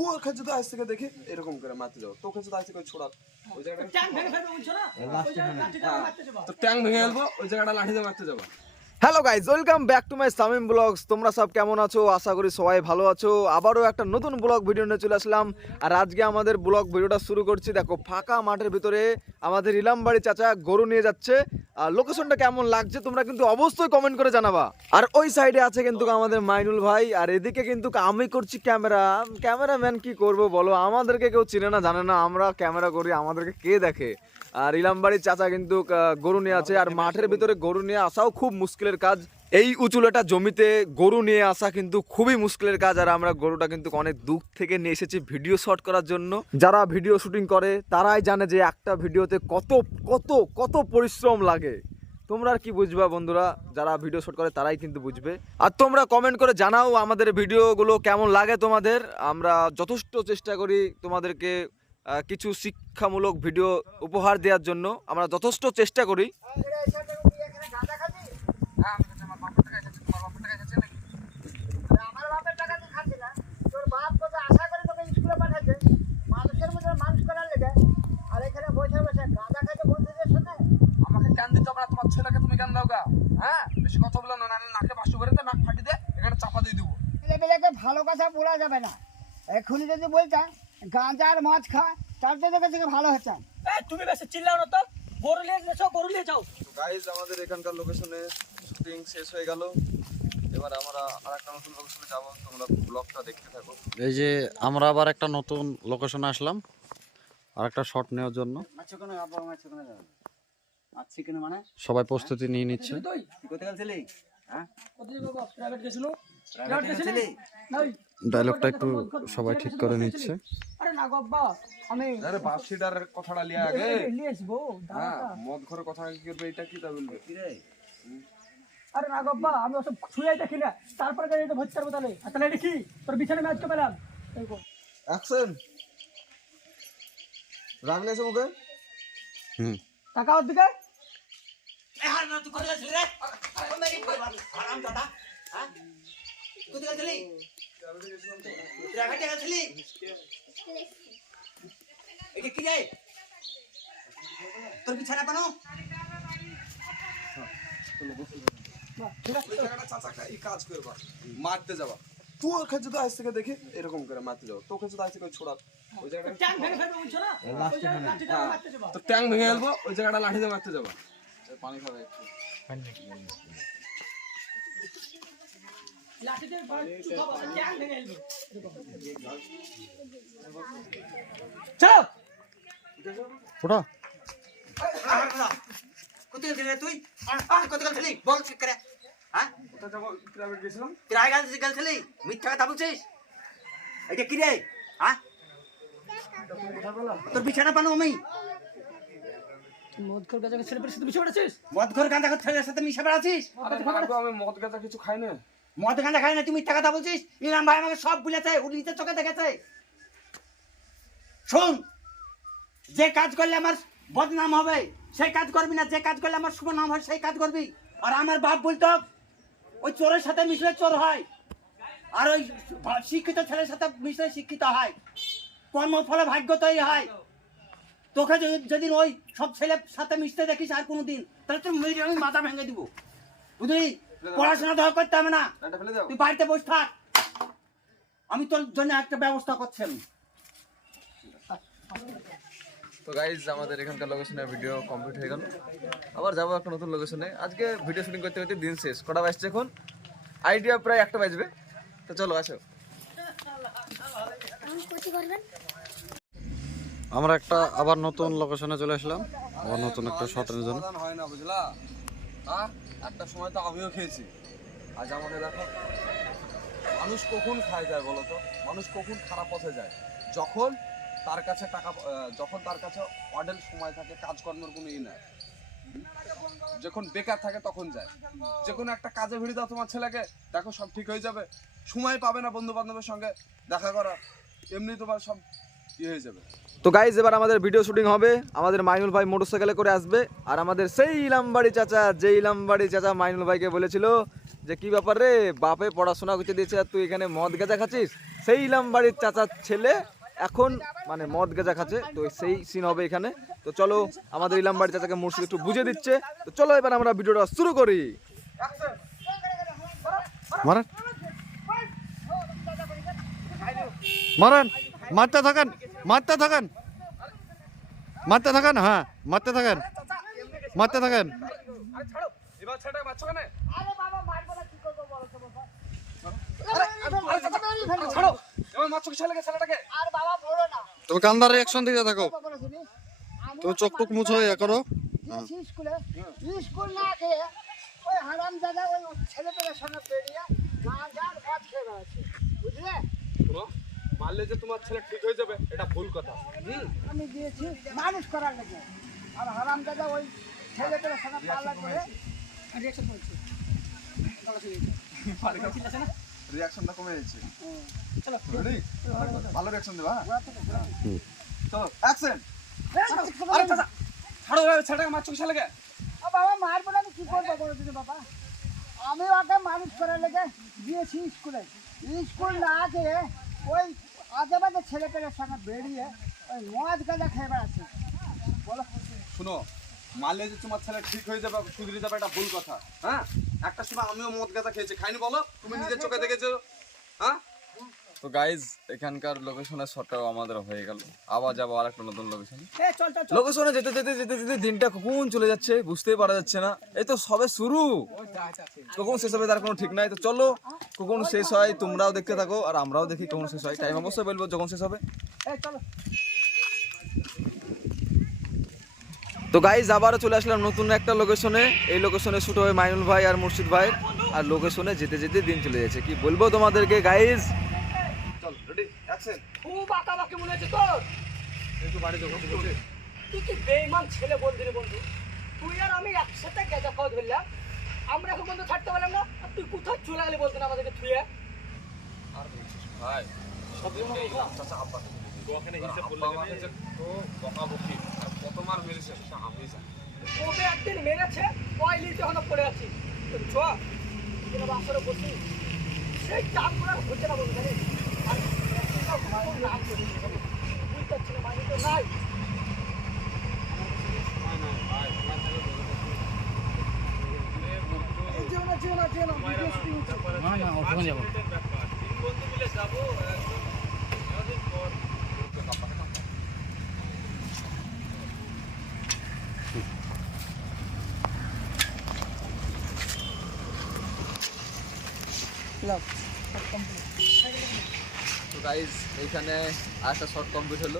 তুই ওকে যদি আজ থেকে দেখি এরকম করে মারতে যাও, তোকে যদি আজ থেকে ছোড়া ওই জায়গাটা ট্যাং ভেঙে ফেলবে বলছো না, ওই জায়গাটা লাঠি দিয়ে মারতে যাবা, তো ট্যাং ভেঙে ফেলবো ওই জায়গাটা লাঠি দিয়ে মারতে যাবা। Hello guys, welcome back to my Samim blogs. তোমরা সব কেমন আছো? আশা করি সবাই ভালো আছো। আবারও একটা নতুন ব্লগ ভিডিও নিয়ে চলে আসলাম। আর আজকে আমাদের ব্লগ ভিডিওটা শুরু করছি। দেখো, ফাঁকা মাঠের ভিতরে আমাদের ইলামবাড়ি চাচা গরু নিয়ে যাচ্ছে। আর লোকেশনটা কেমন লাগছে তোমরা কিন্তু অবশ্যই কমেন্ট করে জানাবা। আর ওই সাইডে আছে কিন্তু আমাদের মাইনুল ভাই, আর এদিকে কিন্তু আমি করছি ক্যামেরাম্যান। কি করব বলো, আমাদেরকে কেউ চিনে না জানে না, আমরা ক্যামেরা করি, আমাদেরকে কে দেখে। আর ইলামবাড়ির চাচা কিন্তু গরু নিয়ে আছে। আর মাঠের ভিতরে গরু নিয়ে আসাও খুব মুশকিলের কাজ। এই উঁচুলেটা জমিতে গরু নিয়ে আসা কিন্তু খুবই মুশকিলের কাজ। আর আমরা গরুটা কিন্তু অনেক দূর থেকে নিয়ে এসেছি ভিডিও শট করার জন্য। যারা ভিডিও শুটিং করে তারাই জানে যে একটা ভিডিওতে কত কত কত পরিশ্রম লাগে। তোমরা আর কি বুঝবা বন্ধুরা, যারা ভিডিও শুট করে তারাই কিন্তু বুঝবে। আর তোমরা কমেন্ট করে জানাও আমাদের ভিডিওগুলো কেমন লাগে তোমাদের। আমরা যথেষ্ট চেষ্টা করি তোমাদেরকে কিছু শিক্ষামূলক ভিডিও উপহার দেওয়ার জন্য, আমরা যথেষ্ট চেষ্টা করি। ভালো কথা বলা যাবে না, এখনই যদি বলতাম গাঁজার মাছ খা তার থেকে ভালো হচ্ছে। তুমি বেশি চিল্লাও না তো, গরু নিয়ে যাও, গরু নিয়ে যাও। গাইস, আমাদের এখানকার লোকেশনে শুটিং শেষ হয়ে গেল। এবার আমরা আরেকটা নতুন লোকেশনে যাব, তোমরা ব্লগটা দেখতে থাকো। এই যে আমরা আবার একটা নতুন লোকেশনে আসলাম আর একটা শট নেওয়ার জন্য। সবাই প্রস্তুতি নিয়ে নিচ্ছে। ডায়লগটা একটু সবাই ঠিক করে নিচ্ছে। আরে না গব্বা, আমি আরে বাসিটার কথাটা লিয়া আগে নিয়ে আসবো। হ্যাঁ, মদ ঘরে কথা কি করবে, এটা কি তা বলবে কি রে? আরে না গব্বা, আমি ওসব ছুঁয়াই দেখি না, তারপরে গাড়ি তো ভর্তি করবো। তাহলে আর তাহলে দেখি তোর বিছানে ম্যাচ করে পেলাম। অ্যাকশন। রাগ নেছে মুখে। টাকা ওর দিকে। হার না তুই কোথায় ছিলি রে? হারাম দাদা, হ্যাঁ কোথায় ছিলি? রাগাতে ছিলি? এটা কি রে? তোর বিছানা পানো? চাচা এই কাজ করবা, মারতে যাবা। তুই ওকে যদি আজ থেকে দেখি এরকম করে মারতে যাও, তোকে যদি আজ থেকে ছোড়া ওই জায়গাটা ট্যাং ভেঙে ফেলবে বলছো না, ওই জায়গাটা লাঠি দিয়ে মারতে যাবা, তো ট্যাং ভেঙে ফেলবো ওই জায়গাটা লাঠি দিয়ে মারতে যাবা। পানি খাবে একটু। লাঠি দিয়ে খাবো, ট্যাং ভেঙে ফেলবে। চল ওটা কোথায় ছিলি রে তুই? কোথায় ছিলি? বল ঠিক করে। হ্যাঁ কোথায় যাবো? প্রাইভেট গেছিলাম। কিরায় গেছিলি? মিথ্যা কথা বলছিস? এটা কি রে? হ্যাঁ তোর বিছানা পানো? আমি মদ খোর গাঁজা ছেলে পেলে সাথে মিশে বেড়াচ্ছিস? মদ ঘর গাঁজা ঘর ছেলের সাথে মিশে বেড়াচ্ছিস? আরে না গো, আমি মদ গাঁজা কিছু খাই না। মদ গাঁজা খাই না, তুই মিথ্যা কথা বলছিস। ইরাম ভাই আমাকে সব বলেছে, ও নিজের চোখে দেখেছে। শোন, যে কাজ করলে আমার বদনাম হবে সেই কাজ করবি না, যে কাজ করলে আমার শুভ নাম হয় সেই কাজ করবি। আর আমার বাপ বলতো ওই চোরের সাথে মিশলে চোর হয়, আর ওই শিক্ষিত ছেলের সাথে মিশলে শিক্ষিত হয়। কর্মফলে ভাগ্য তৈরি হয়। তোকে যদি ওই সব ছেলের সাথে মিশতে দেখিস আর কোনোদিন, তাহলে তোর মেয়ের আমি মাথা ভেঙে দিব, বুঝলি? পড়াশোনা তো করতে হবে না, এটা ফেলে দাও। তুই বাড়িতে বসে থাক, আমি তোর জন্য একটা ব্যবস্থা করছি। তো গাইজ, আমাদের এখানকার লোকেশনে ভিডিও কমপ্লিট হয়ে গেল। আবার যাবো একটা নতুন লোকেশনে। আজকে ভিডিও শুটিং করতে করতে দিন শেষ। কটা বাজছে এখন? আইডিয়া প্রায় 1টা বাজবে। তো চলো আসো। আমরা একটা আবার নতুন লোকেশনে চলে আসলাম, আবার নতুন একটা শটের জন্য। হয় না বুঝলা? হ্যাঁ, একটা সময় তো আমিও খেয়েছি। আজ আমাকে দেখো, মানুষ কখন খায় যায় বলো তো? মানুষ কখন খারাপ পথে যায়? যখন তার কাছে টাকা, যখন তার কাছে অডেল সময় থাকে, কাজকর্মের কোনো ই নাই। যখন বেকার থাকে তখন যায়। যে কোনো একটা কাজে ভিড়ে দাও তোমার ছেলেকে, দেখো সব ঠিক হয়ে যাবে। সময় পাবে না বন্ধু বান্ধবের সঙ্গে দেখা করা, এমনি তোমার সব হয়ে যাবে। তো গাইজ, এবার আমাদের ভিডিও শুটিং হবে। আমাদের মাইনুল ভাই মোটরসাইকেলে করে আসবে। আর আমাদের সেই ইলামবাড়ি চাচা, যে ইলামবাড়ি চাচা মাইনুল ভাইকে বলেছিল যে কি ব্যাপার রে, বাপে পড়াশোনা করতে দিয়েছে আর তুই এখানে মদ গেজা খাচ্ছিস। সেই ইলাম বাড়ির চাচার ছেলে এখন মানে মদ গেজা খাচ্ছে, তো সেই সিন হবে এখানে। তো চলো আমাদের ইলাম বাড়ির চাচাকে মুর্শিদ একটু বুঝিয়ে দিচ্ছে, তো চলো এবার আমরা ভিডিওটা শুরু করি। মারেন মারেন, মারতে থাকেন মারতে থাকেন মারতে থাকেন, হ্যাঁ মারতে থাকেন মারতে থাকেন। এবার ছেলেটাকে মারছো কেন? আরে বাবা মারবো না, কি করবো বলো তো বাবা? ছাড়ো, এবার মারছো কি ছেলেটাকে? আর বাবা বলো না, তুমি কান্দার রিয়াকশন দিতে থাকো, বাবা বলো শুনি। তুমি চোখ টুক মুছো ইয়ে করো। দিয়েছি স্কুলে, স্কুল না খেয়ে ওই হারাম দাদা ওই ছেলে পেলের সঙ্গে বেরিয়ে গাঁজার মদ খেয়ে বেড়াচ্ছে, বুঝলে? শোনো, মারলে যে তোমার ছেলে ঠিক হয়ে যাবে এটা ভুল কথা। আমি দিয়েছি মানুষ করার লেগে, আর হারাম দাদা ওই ছেলে পেলের সঙ্গে পাল্লা করে রিয়াকশন করছে রিঅ্যাকশনটা কমে যাচ্ছে। চলো রেডি? ভালো রিঅ্যাকশন দেবা। চলো অ্যাকশন। আরে আরে চাচা ছাড়ো, এবার ছেলেটাকে মারছো কি ছেলেকে? বাবা মারবো না, আমি কি করবো বলো তুমি বাবা? আমি ওকে মানুষ করার লেগে দিয়েছি স্কুলে, স্কুল না খেয়ে ওই আজে বাজে ছেলে পেলের সঙ্গে বেরিয়ে ওই মদ গাঁজা খেয়ে বেড়াচ্ছে, বলো? শোনো, মারলে যে তোমার ছেলে ঠিক হয়ে যাবে সুধরে যাবে এটা ভুল কথা। হ্যাঁ, একটা সময় আমিও মদ গাঁজা খেয়েছি, খাইনি বলো? তুমি নিজের চোখে দেখেছো? হ্যাঁ। তো গাইজ এখানকার লোকেশনের শটটাও আমাদের হয়ে গেল, আবার যাবো আর একটা নতুন লোকেশন। চল চল লোকেশনে যেতে যেতে যেতে যেতে দিনটা কখন চলে যাচ্ছে বুঝতেই পারা যাচ্ছে না। এই তো সবে শুরু, কখন শেষ হবে তার কোনো ঠিক নাই। তো চলো কখন শেষ হয় তোমরাও দেখতে থাকো আর আমরাও দেখি কখন শেষ হয়। টাইম অবশ্যই বলবো যখন শেষ হবে। চলো। তো গাইজ আবারও চলে আসলাম নতুন একটা লোকেশনে। এই লোকেশনে শুট হবে মাইনুল ভাই আর মুর্শিদ ভাই, আর লোকেশনে যেতে যেতে দিন চলে যাচ্ছে। কি বলবো তোমাদেরকে গাইজ। চল রেডি অ্যাকশন। খুব আঁকাবাকি মনে হচ্ছে তোর। একটু বাড়ি যাবো। তুই কি বেঈমান ছেলে বলবি রে বন্ধু? তুই আর আমি একসাথে গেজা খাওয়া ধরলাম, আমরা এখন বন্ধু থাকতে পারলাম না, আর তুই কোথায় চলে গেলি বলতে না আমাদেরকে থুয়ে? আর বলছিস ভাই, সবদিনকে ইলাম চাচা আব্বা তো ওখানে হিসেব বললে আমাকে যে তো বকাবকি আর কত মার মেরেছে সেটা আমি জানি। ওকে একদিন মেরেছে, ওই লিতে হলো পড়ে আছি। চ এরা বাসরে বসি, সেই চাপ করে হচ্ছে না বন্ধু জানিস? আর নাম করি বুঝতে পারছি না, মানে তো নাই। তো গাইজ এইখানে আরেকটা শর্ট কমপ্লিট হলো।